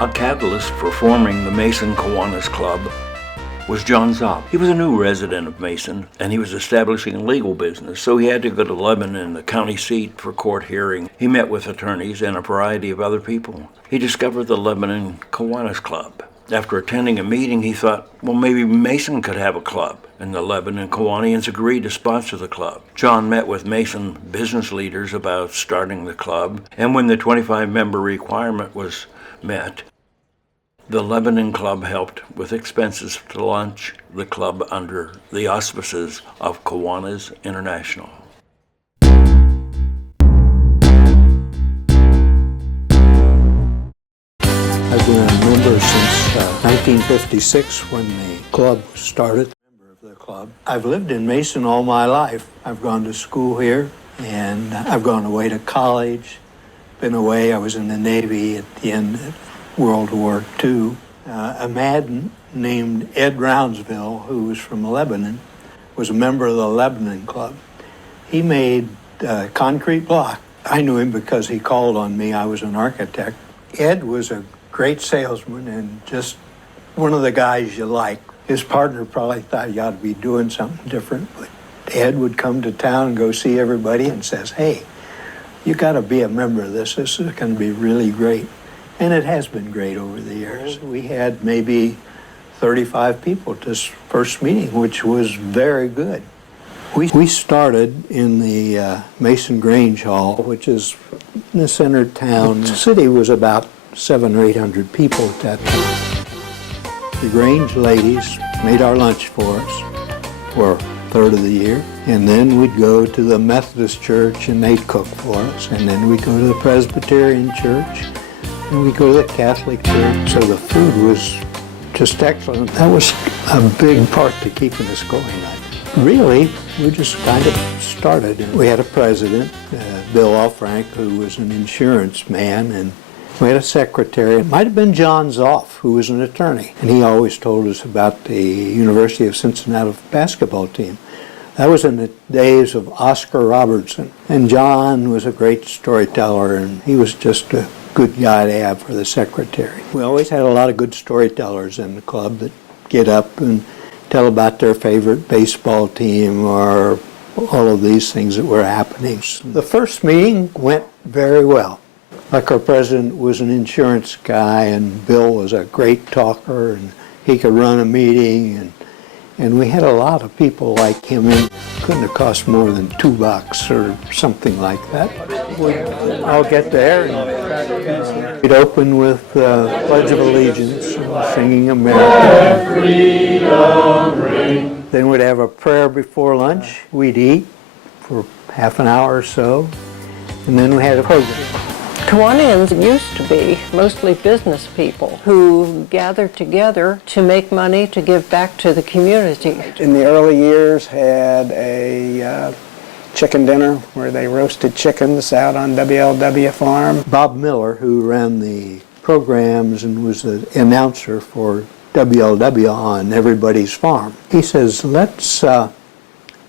A catalyst for forming the Mason Kiwanis Club was John Zopp. He was a new resident of Mason, and he was establishing a legal business, so he had to go to Lebanon, the county seat, for court hearing. He met with attorneys and a variety of other people. He discovered the Lebanon Kiwanis Club. After attending a meeting, he thought, well, maybe Mason could have a club, and the Lebanon Kiwanians agreed to sponsor the club. John met with Mason business leaders about starting the club, and when the 25-member requirement was met, the Lebanon Club helped with expenses to launch the club under the auspices of Kiwanis International. I've been a member since 1956 when the club started. Member of the club. I've lived in Mason all my life. I've gone to school here, and I've gone away to college. Been away. I was in the Navy at the end of World War II. A man named Ed Brownsville, who was from Lebanon, was a member of the Lebanon Club. He made concrete block. I knew him because he called on me. I was an architect. Ed was a great salesman and just one of the guys you like. His partner probably thought you ought to be doing something different, but Ed would come to town and go see everybody and says, hey, you got to be a member of this. This is going to be really great. And it has been great over the years. We had maybe 35 people at this first meeting, which was very good. We started in the Mason Grange Hall, which is in the center of town. The city was about 700 or 800 people at that time. The Grange ladies made our lunch for us for a third of the year. And then we'd go to the Methodist church and they'd cook for us. And then we'd go to the Presbyterian church. And we go to the Catholic church, so the food was just excellent. That was a big part to keeping us going. Really, we just kind of started. We had a president, Bill Alfrank, who was an insurance man, and we had a secretary. It might have been John Zoff, who was an attorney, and he always told us about the University of Cincinnati basketball team. That was in the days of Oscar Robertson, and John was a great storyteller, and he was just a good guy to have for the secretary. We always had a lot of good storytellers in the club that get up and tell about their favorite baseball team or all of these things that were happening. The first meeting went very well. Like our president was an insurance guy and Bill was a great talker and he could run a meeting and we had a lot of people like him. It couldn't have cost more than $2 or something like that. I'll get there. And we'd open with Pledge of Allegiance, singing America. Then we'd have a prayer before lunch. We'd eat for half an hour or so, and then we had a program. Kiwanians used to be mostly business people who gathered together to make money to give back to the community. In the early years had a chicken dinner where they roasted chickens out on WLW Farm. Bob Miller, who ran the programs and was the announcer for WLW on Everybody's Farm, he says, let's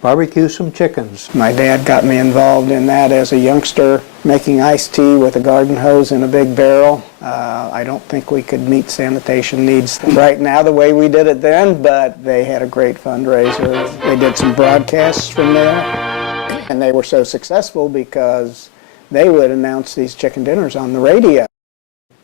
barbecue some chickens. My dad got me involved in that as a youngster, making iced tea with a garden hose in a big barrel. I don't think we could meet sanitation needs right now the way we did it then, but they had a great fundraiser. They did some broadcasts from there, and they were so successful because they would announce these chicken dinners on the radio.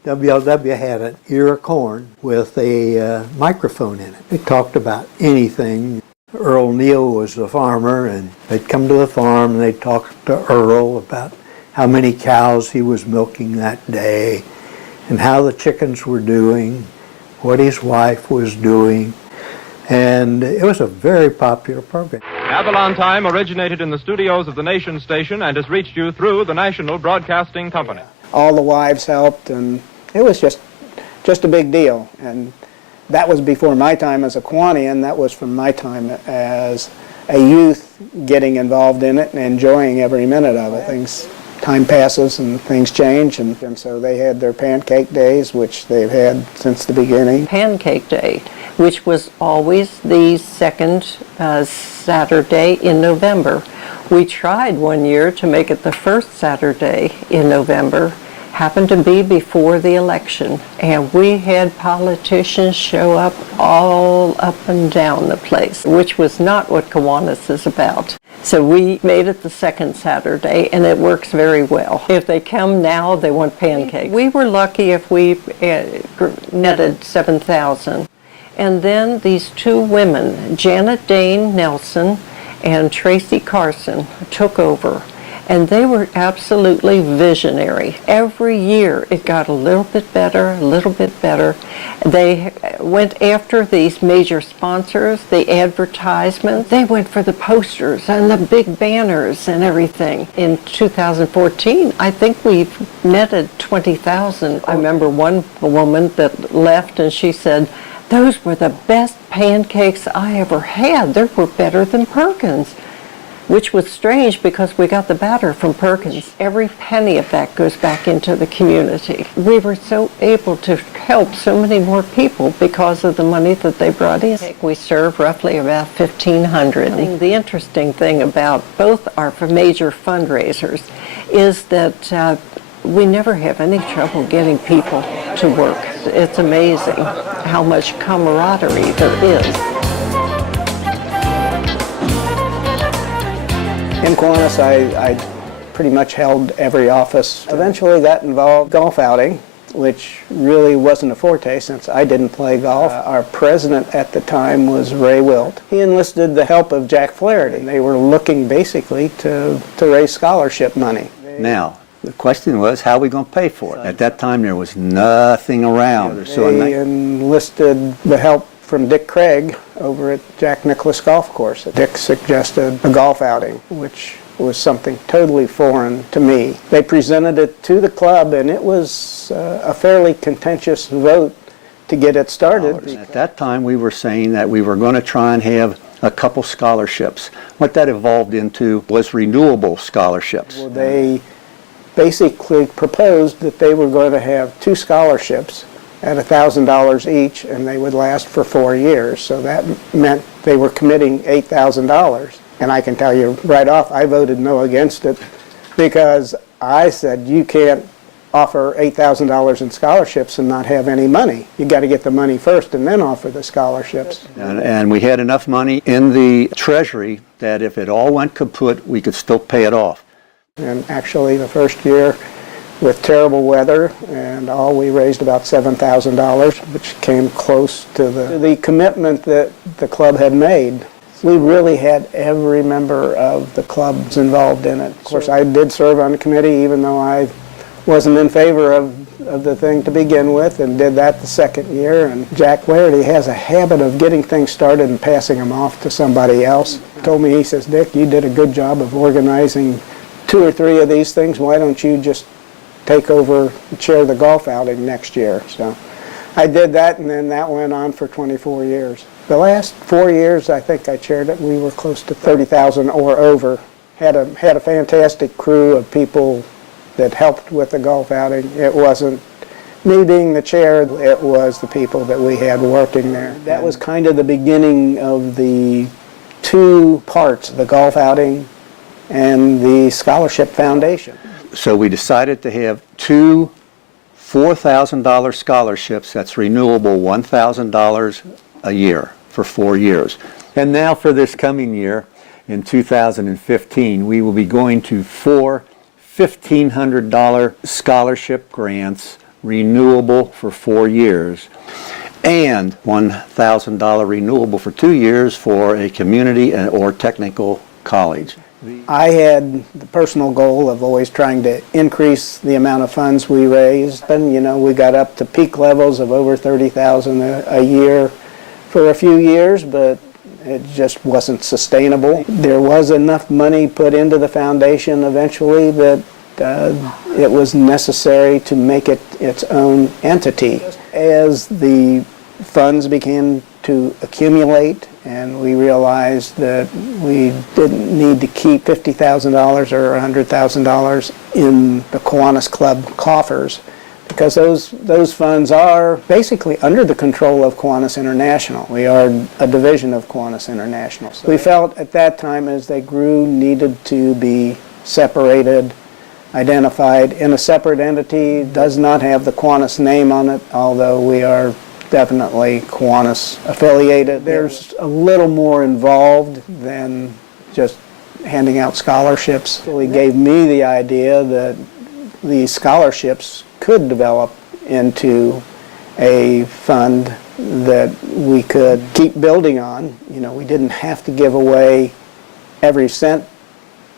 WLW had an ear of corn with a microphone in it. It talked about anything. Earl Neal was the farmer, and they'd come to the farm and they'd talk to Earl about how many cows he was milking that day and how the chickens were doing, what his wife was doing, and it was a very popular program. Avalon Time originated in the studios of the Nation station and has reached you through the National Broadcasting Company. All the wives helped, and it was just a big deal. And that was before my time as a Kiwanian. That was from my time as a youth getting involved in it and enjoying every minute of it. Time passes and things change, and so they had their pancake days, which they've had since the beginning. Pancake Day, which was always the second Saturday in November. We tried one year to make it the first Saturday in November, Happened to be before the election, and we had politicians show up all up and down the place, which was not what Kiwanis is about. So we made it the second Saturday, and it works very well. If they come now, they want pancakes. We were lucky if we netted 7,000. And then these two women, Janet Dane Nelson and Tracy Carson, took over. And they were absolutely visionary. Every year it got a little bit better, a little bit better. They went after these major sponsors, the advertisements. They went for the posters and the big banners and everything. In 2014, I think we've netted 20,000. I remember one woman that left and she said, "Those were the best pancakes I ever had. They were better than Perkins." Which was strange because we got the batter from Perkins. Every penny of that goes back into the community. We were so able to help so many more people because of the money that they brought in. We serve roughly about 1,500. The interesting thing about both our major fundraisers is that we never have any trouble getting people to work. It's amazing how much camaraderie there is. In Kiwanis, I pretty much held every office. Eventually that involved golf outing, which really wasn't a forte since I didn't play golf. Our president at the time was Ray Wilt. He enlisted the help of Jack Flaherty. They were looking basically to raise scholarship money. Now, the question was, how are we going to pay for it? At that time, there was nothing around. They enlisted the help from Dick Craig over at Jack Nicklaus Golf Course. Dick suggested a golf outing, which was something totally foreign to me. They presented it to the club, and it was a fairly contentious vote to get it started. At that time, we were saying that we were going to try and have a couple scholarships. What that evolved into was renewable scholarships. Well, they basically proposed that they were going to have two scholarships at $1,000 each, and they would last for 4 years. So that meant they were committing $8,000. And I can tell you right off, I voted no against it because I said you can't offer $8,000 in scholarships and not have any money. You got to get the money first and then offer the scholarships. And we had enough money in the treasury that if it all went kaput, we could still pay it off. And actually the first year, with terrible weather and all, we raised about $7,000, which came close to the commitment that the club had made. We really had every member of the clubs involved in it. Of course, I did serve on the committee, even though I wasn't in favor of the thing to begin with, and did that the second year. And Jack Flaherty has a habit of getting things started and passing them off to somebody else. He told me, he says, "Dick, you did a good job of organizing 2 or 3 of these things. Why don't you just take over and chair the golf outing next year?" So I did that, and then that went on for 24 years. The last 4 years, I think I chaired it, we were close to 30,000 or over. Had a fantastic crew of people that helped with the golf outing. It wasn't me being the chair, it was the people that we had working there. That was kind of the beginning of the 2 parts, the golf outing and the scholarship foundation. So we decided to have 2 $4,000 scholarships that's renewable $1,000 a year for 4 years. And now for this coming year, in 2015, we will be going to 4 $1,500 scholarship grants renewable for 4 years and $1,000 renewable for 2 years for a community or technical college. I had the personal goal of always trying to increase the amount of funds we raised. And, you know, we got up to peak levels of over $30,000 a year for a few years, but it just wasn't sustainable. There was enough money put into the foundation eventually that it was necessary to make it its own entity. As the funds began to accumulate and we realized that we didn't need to keep $50,000 or $100,000 in the Kiwanis Club coffers, because those funds are basically under the control of Kiwanis International. We are a division of Kiwanis International. So we felt at that time, as they grew, needed to be separated identified in a separate entity, does not have the Kiwanis name on it, although we are definitely Kiwanis affiliated. There's a little more involved than just handing out scholarships. It gave me the idea that these scholarships could develop into a fund that we could keep building on. You know, we didn't have to give away every cent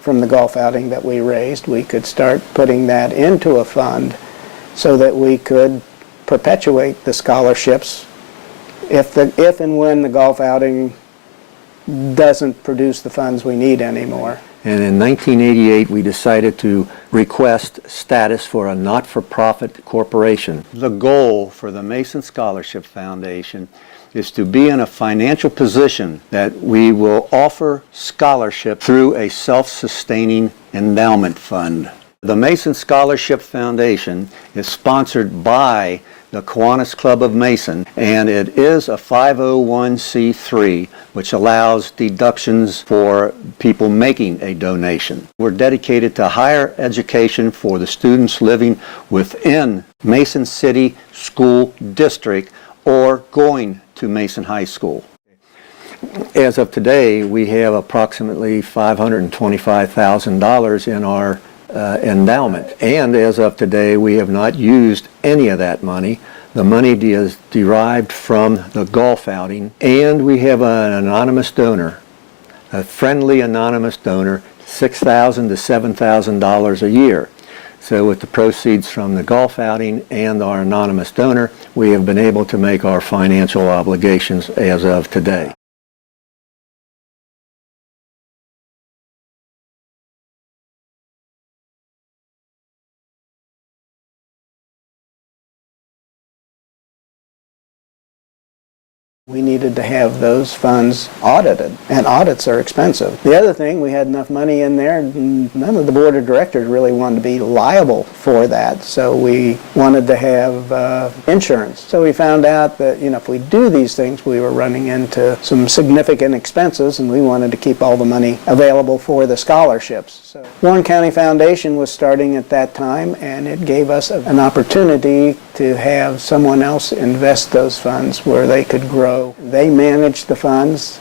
from the golf outing that we raised. We could start putting that into a fund so that we could perpetuate the scholarships if and when the golf outing doesn't produce the funds we need anymore. And in 1988, we decided to request status for a not-for-profit corporation. The goal for the Mason Scholarship Foundation is to be in a financial position that we will offer scholarship through a self-sustaining endowment fund. The Mason Scholarship Foundation is sponsored by the Kiwanis Club of Mason, and it is a 501c3, which allows deductions for people making a donation. We're dedicated to higher education for the students living within Mason City School District or going to Mason High School. As of today, we have approximately $525,000 in our endowment. And as of today, we have not used any of that money. The money is derived from the golf outing, and we have an anonymous donor, a friendly anonymous donor, $6,000 to $7,000 a year. So with the proceeds from the golf outing and our anonymous donor, we have been able to make our financial obligations as of today. We needed to have those funds audited, and audits are expensive. The other thing, we had enough money in there, none of the board of directors really wanted to be liable for that, so we wanted to have insurance. So we found out that, you know, if we do these things, we were running into some significant expenses, and we wanted to keep all the money available for the scholarships. So Warren County Foundation was starting at that time, and it gave us an opportunity to have someone else invest those funds where they could grow. They managed the funds,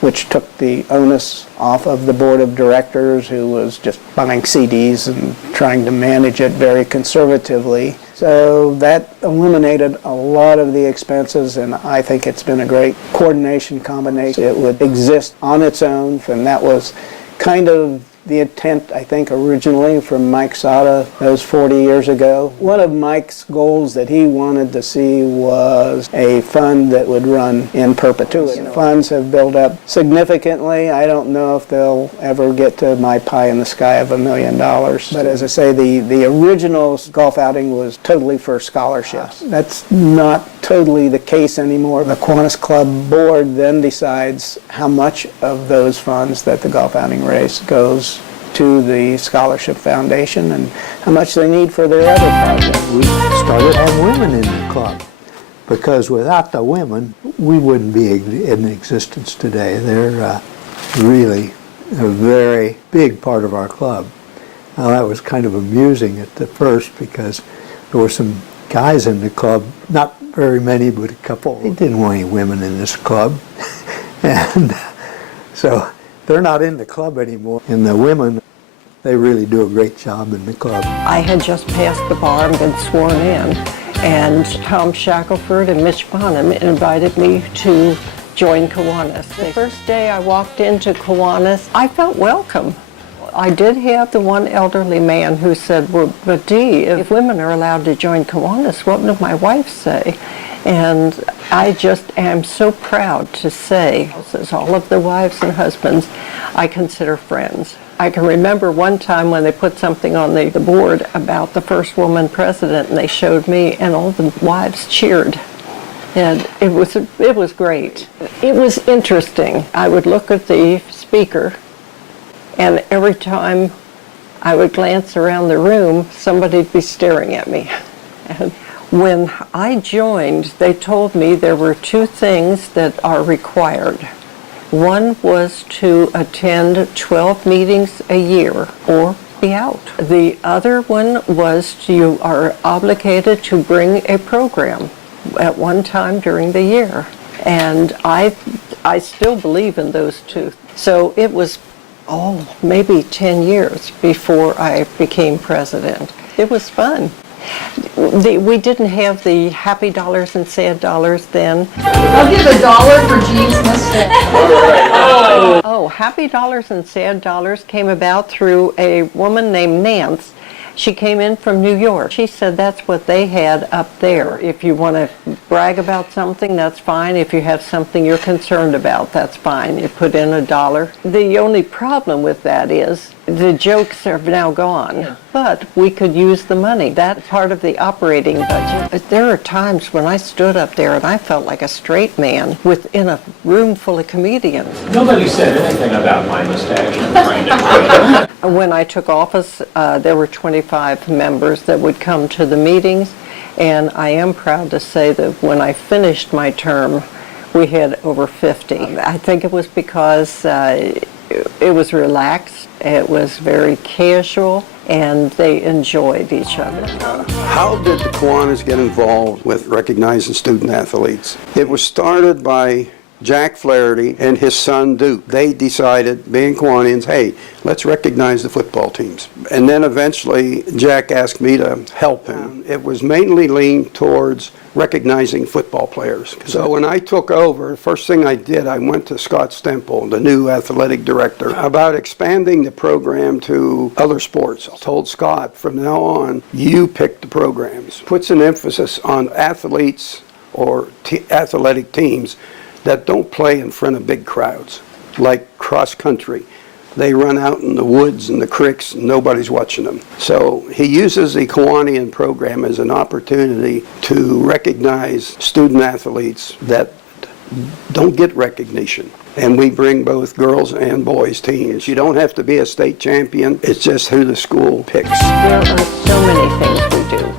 which took the onus off of the board of directors, who was just buying CDs and trying to manage it very conservatively. So that eliminated a lot of the expenses, and I think it's been a great coordination combination. It would exist on its own, and that was kind of the intent, I think, originally from Mike Sada those 40 years ago. One of Mike's goals that he wanted to see was a fund that would run in perpetuity. Funds have built up significantly. I don't know if they'll ever get to my pie in the sky of $1 million. But as I say, the original golf outing was totally for scholarships. That's not totally the case anymore. The Kiwanis Club board then decides how much of those funds that the golf outing raise goes to the Scholarship Foundation and how much they need for their other projects. We started having women in the club because without the women, we wouldn't be in existence today. They're really a very big part of our club. Now, that was kind of amusing at the first because there were some guys in the club, not very many, but a couple. They didn't want any women in this club. And so they're not in the club anymore. And the women, they really do a great job in the club. I had just passed the bar and been sworn in, and Tom Shackelford and Mitch Bonham invited me to join Kiwanis. The first day I walked into Kiwanis, I felt welcome. I did have the one elderly man who said, well, but Dee, if women are allowed to join Kiwanis, what would my wife say? And I just am so proud to say, as all of the wives and husbands, I consider friends. I can remember one time when they put something on the board about the first woman president, and they showed me, and all the wives cheered. And it was great. It was interesting. I would look at the speaker, and every time I would glance around the room, somebody'd be staring at me. And when I joined, they told me there were two things that are required. One was to attend 12 meetings a year or be out. The other one was you are obligated to bring a program at one time during the year. And I still believe in those two. So it was, maybe 10 years before I became president. It was fun. We didn't have the happy dollars and sad dollars then. I'll give $1 for Jean's mustache. Oh, happy dollars and sad dollars came about through a woman named Nance. She came in from New York. She said that's what they had up there. If you want to brag about something, that's fine. If you have something you're concerned about, that's fine. You put in $1. The only problem with that is the jokes are now gone, but we could use the money. That's part of the operating budget. There are times when I stood up there and I felt like a straight man within a room full of comedians. Nobody said anything about my mustache. When I took office, there were 25 members that would come to the meetings, and I am proud to say that when I finished my term, we had over 50. I think it was because it was relaxed, it was very casual, and they enjoyed each other. How did the Kiwanis get involved with recognizing student athletes? It was started by Jack Flaherty and his son Duke. They decided, being Kiwanians, hey, let's recognize the football teams. And then eventually Jack asked me to help him. It was mainly leaned towards recognizing football players. So when I took over, the first thing I did, I went to Scott Stemple, the new athletic director, about expanding the program to other sports. I told Scott, from now on, you pick the programs. Puts an emphasis on athletes or athletic teams that don't play in front of big crowds, like cross country. They run out in the woods and the creeks and nobody's watching them. So he uses the Kiwanian program as an opportunity to recognize student athletes that don't get recognition. And we bring both girls and boys teams. You don't have to be a state champion, it's just who the school picks. There are so many things we do.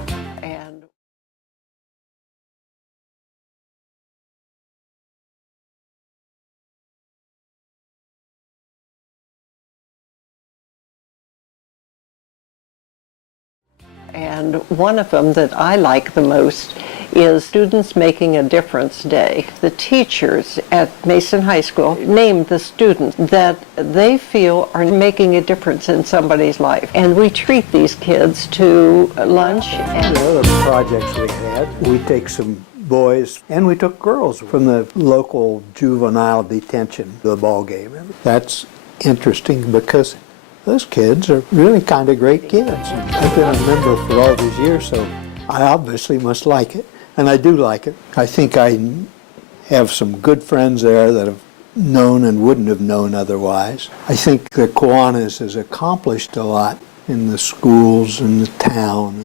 And one of them that I like the most is Students Making a Difference Day. The teachers at Mason High School name the students that they feel are making a difference in somebody's life. And we treat these kids to lunch. And the other projects we had, we take some boys and we took girls from the local juvenile detention to the ball game. That's interesting because those kids are really kind of great kids. I've been a member for all these years, so I obviously must like it. And I do like it. I think I have some good friends there that have known and wouldn't have known otherwise. I think the Kiwanis has accomplished a lot in the schools and the town.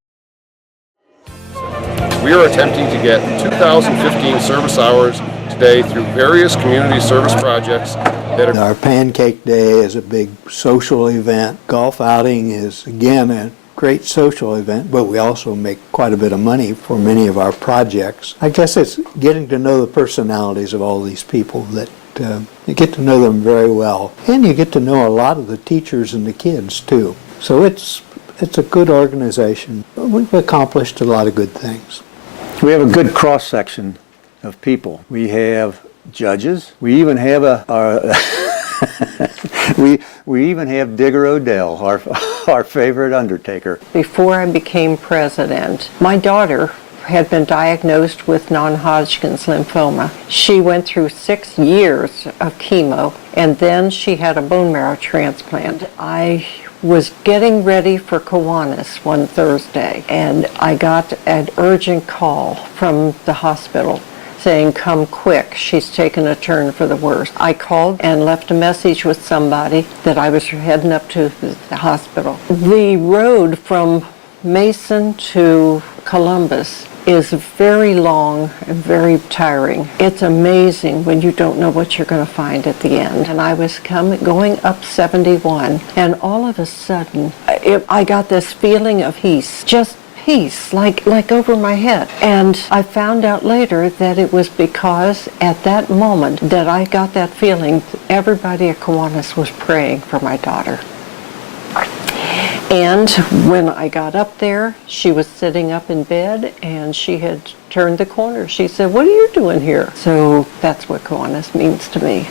We are attempting to get 2015 service hours today through various community service projects. Our Pancake Day is a big social event. Golf outing is, again, a great social event, but we also make quite a bit of money for many of our projects. I guess it's getting to know the personalities of all these people that you get to know them very well. And you get to know a lot of the teachers and the kids, too. So it's a good organization. We've accomplished a lot of good things. We have a good cross-section of people. We have judges. We even have we even have Digger Odell, our favorite undertaker. before I became president, my daughter had been diagnosed with non-Hodgkin's lymphoma. She went through 6 years of chemo, and then she had a bone marrow transplant. I was getting ready for Kiwanis one Thursday, and I got an urgent call from the hospital saying, come quick, she's taken a turn for the worse. I called and left a message with somebody that I was heading up to the hospital. The road from Mason to Columbus is very long and very tiring. It's amazing when you don't know what you're going to find at the end. And I was going up 71, and all of a sudden, I got this feeling of peace, just peace, like over my head. And I found out later that it was because at that moment that I got that feeling, everybody at Kiwanis was praying for my daughter. And when I got up there, she was sitting up in bed and she had turned the corner. She said, "What are you doing here?" So that's what Kiwanis means to me.